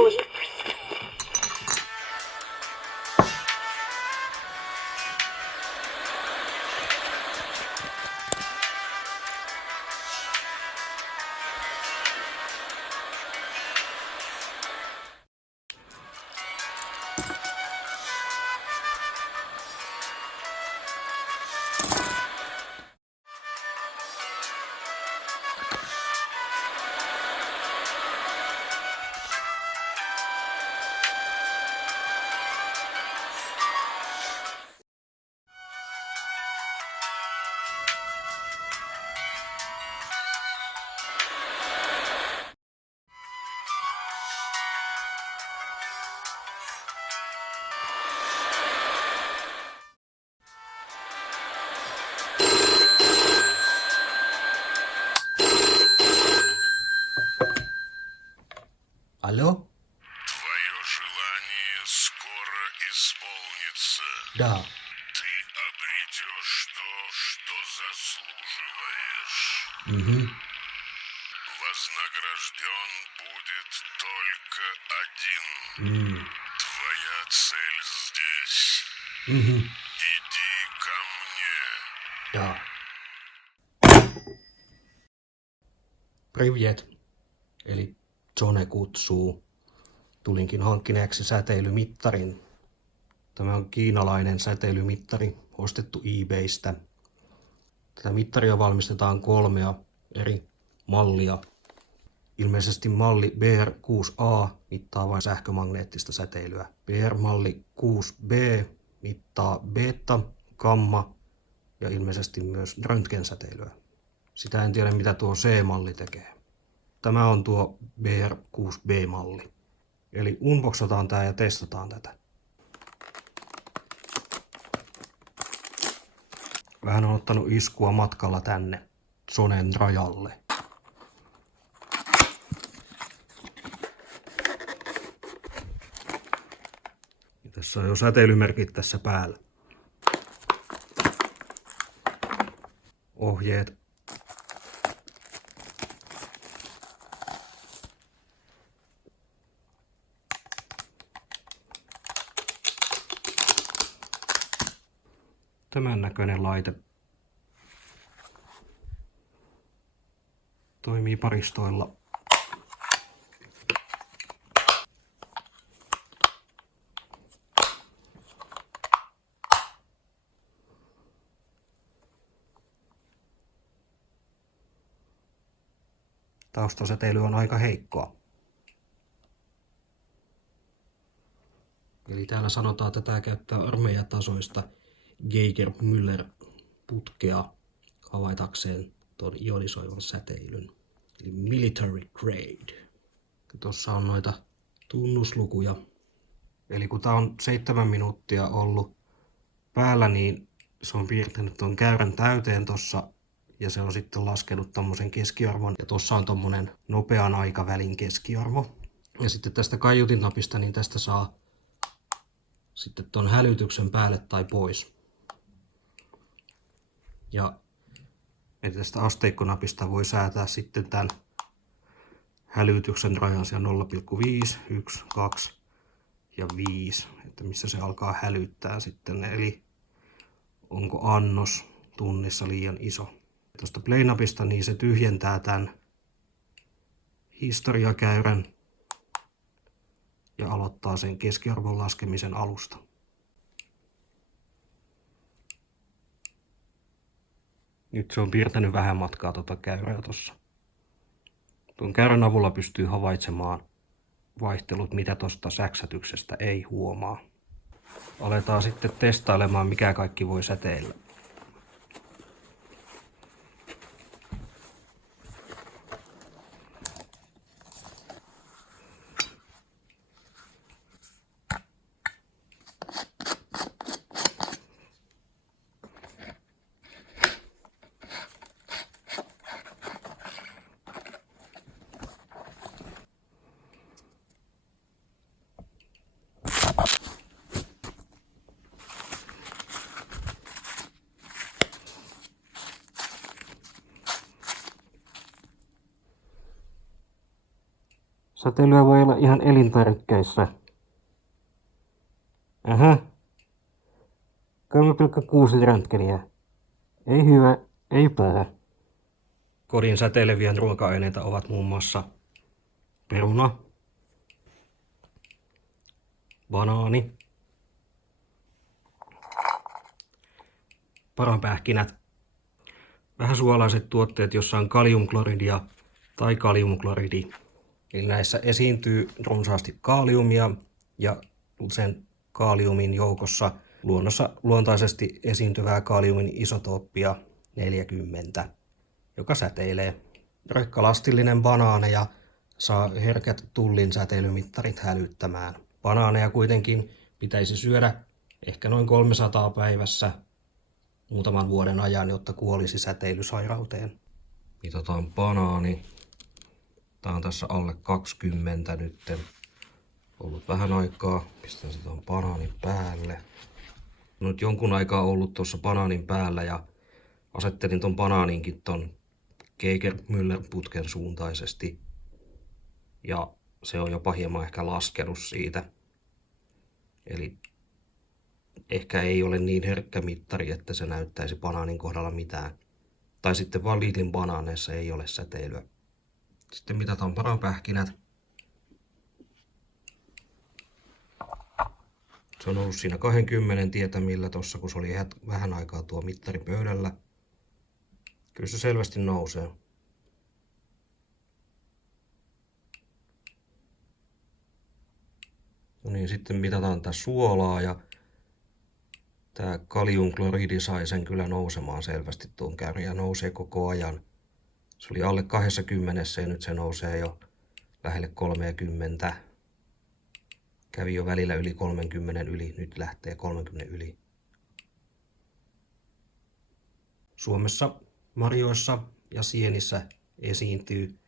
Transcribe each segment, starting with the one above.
pois. Алло? Твое желание скоро исполнится. Да. Ты обретешь то, что заслуживаешь. Угу. Вознагражден будет только один. Твоя цель здесь. Угу. Иди ко мне. Да. Привjet. Eli Jone kutsuu. Tulinkin hankkineeksi säteilymittarin. Tämä on kiinalainen säteilymittari, ostettu eBaystä. Tätä mittaria valmistetaan 3 eri mallia. Ilmeisesti malli BR6A mittaa vain sähkömagneettista säteilyä. BR-malli 6B mittaa beta, gamma ja ilmeisesti myös röntgensäteilyä. Sitä en tiedä mitä tuo C-malli tekee. Tämä on tuo BR6B-malli. Eli unboxataan tää ja testataan tätä. Vähän on ottanut iskua matkalla tänne Zonen rajalle. Ja tässä on jo säteilymerkit tässä päällä. Ohjeet. Tämän näköinen laite. Toimii paristoilla. Taustasäteily on aika heikkoa. Eli täällä sanotaan, että tämä käyttää armeijatasoista Geiger-Müller-putkea havaitakseen tuon ionisoivan säteilyn. Eli military grade. Tuossa on noita tunnuslukuja. Eli kun tää on 7 minuuttia ollut päällä, niin se on piirtänyt tuon käyrän täyteen tossa. Ja se on sitten laskenut tommosen keskiarvon. Ja tossa on tommonen nopean aikavälin keskiarvo. Ja sitten tästä kaiutinapista, niin tästä saa sitten ton hälytyksen päälle tai pois. Ja tästä asteikkonapista voi säätää sitten tämän hälytyksen rajan siellä 0,5, 1, 2 ja 5. Että missä se alkaa hälyttää sitten. Eli onko annos tunnissa liian iso. Tuosta play-napista niin se tyhjentää tämän historiakäyrän ja aloittaa sen keskiarvon laskemisen alusta. Nyt se on piirtänyt vähän matkaa tuota käyrää tuossa. Tuon käyrän avulla pystyy havaitsemaan vaihtelut, mitä tuosta säksätyksestä ei huomaa. Aletaan sitten testailemaan, mikä kaikki voi säteillä. Säteilyä voi olla ihan elintarvikkeissa. Aha. 3,6 röntgeniä. Ei hyvä, ei paha. Kodin säteileviä ruoka-aineita ovat muun muassa peruna, banaani, parapähkinät, vähän suolaiset tuotteet, jossa on kaliumkloridia tai kaliumkloridi. Eli näissä esiintyy runsaasti kaaliumia ja sen kaaliumin joukossa luonnossa luontaisesti esiintyvää kaaliumin isotooppia 40, joka säteilee. Rekkalastillinen banaaneja saa herkät tullin säteilymittarit hälyttämään. Banaaneja kuitenkin pitäisi syödä ehkä noin 300 päivässä muutaman vuoden ajan, jotta kuolisi säteilysairauteen. Mitataan banaani. Tää on tässä alle 20 nytten. Ollut vähän aikaa. Pistän sitä banaanin päälle. Nyt jonkun aikaa ollut tuossa banaanin päällä ja asettelin ton banaaninkin ton Geiger-Müller-putken suuntaisesti. Ja se on jopa hieman ehkä laskenut siitä. Eli ehkä ei ole niin herkkä mittari, että se näyttäisi banaanin kohdalla mitään. Tai sitten vaan Lidlin banaaneissa ei ole säteilyä. Sitten mitataan parapähkinät. Se on ollut siinä 20 tietämillä tossa, kun se oli vähän aikaa tuo mittari pöydällä. Kyllä se selvästi nousee. No niin, sitten mitataan tää suolaa ja tää kaliumkloridi sai sen kyllä nousemaan selvästi tuon käyrän ja nousee koko ajan. Se oli alle 20 ja nyt se nousee jo lähelle 30. Kävi jo välillä yli 30 yli, nyt lähtee 30 yli. Suomessa marjoissa ja sienissä esiintyy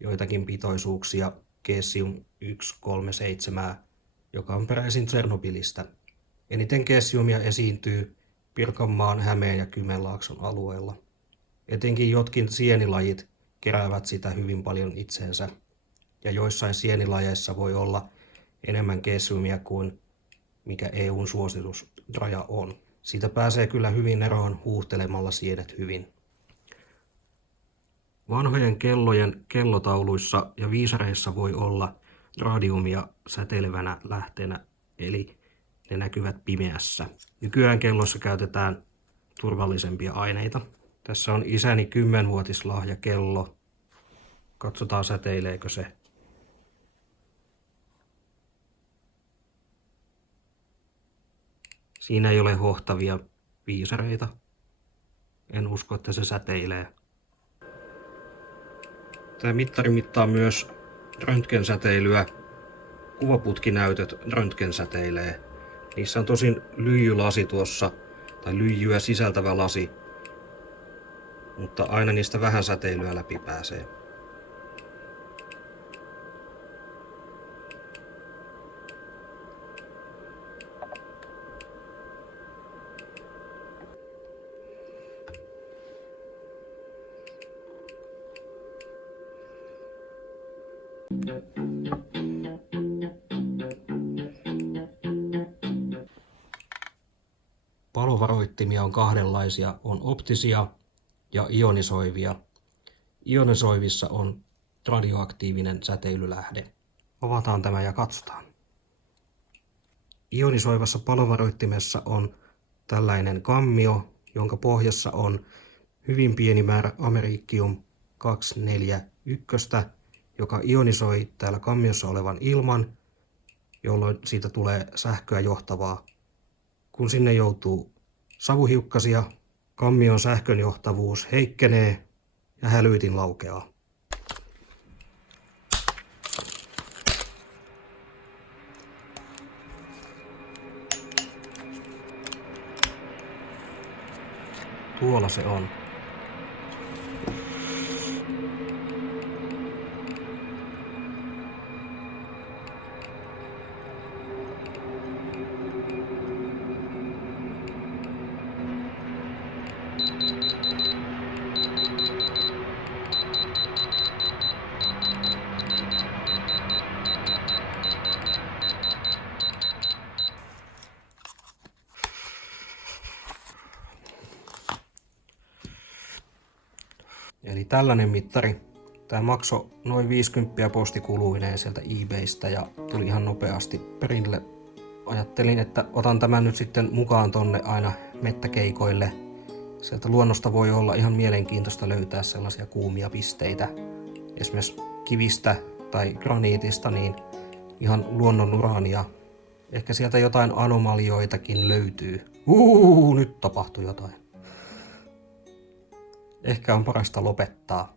joitakin pitoisuuksia cesium 137, joka on peräisin Tsernobylistä. Eniten cesiumia esiintyy Pirkanmaan, Hämeen ja Kymenlaakson alueella. Etenkin jotkin sienilajit keräävät sitä hyvin paljon itseensä, ja joissain sienilajeissa voi olla enemmän cesiumia kuin mikä EU:n suositusraja on. Siitä pääsee kyllä hyvin eroon huuhtelemalla sienet hyvin. Vanhojen kellojen kellotauluissa ja viisareissa voi olla radiumia säteilevänä lähteenä, eli ne näkyvät pimeässä. Nykyään kellossa käytetään turvallisempia aineita. Tässä on isäni 10-vuotislahjakello. Katsotaan säteileekö se. Siinä ei ole hohtavia viisareita. En usko, että se säteilee. Tämä mittari mittaa myös röntgensäteilyä. Kuvaputkinäytöt röntgensäteilee. Niissä on tosin lyijylasi tuossa, tai lyijyä sisältävä lasi, mutta aina niistä vähän säteilyä läpi pääsee. Palovaroittimia on kahdenlaisia, on optisia ja ionisoivia. Ionisoivissa on radioaktiivinen säteilylähde. Avataan tämä ja katsotaan. Ionisoivassa palovaroittimessa on tällainen kammio, jonka pohjassa on hyvin pieni määrä amerikkium 241, joka ionisoi täällä kammiossa olevan ilman, jolloin siitä tulee sähköä johtavaa. Kun sinne joutuu savuhiukkasia, kammion sähkönjohtavuus heikkenee ja hälyytin laukeaa. Tuolla se on. Eli tällainen mittari. Tämä maksoi noin 50 postikuluineen sieltä eBaystä ja tuli ihan nopeasti perille. Ajattelin, että otan tämän nyt sitten mukaan tonne aina mettäkeikoille. Sieltä luonnosta voi olla ihan mielenkiintoista löytää sellaisia kuumia pisteitä. Esimerkiksi kivistä tai graniitista, niin ihan luonnon uraania. Ehkä sieltä jotain anomalioitakin löytyy. Nyt tapahtui jotain. Ehkä on parasta lopettaa.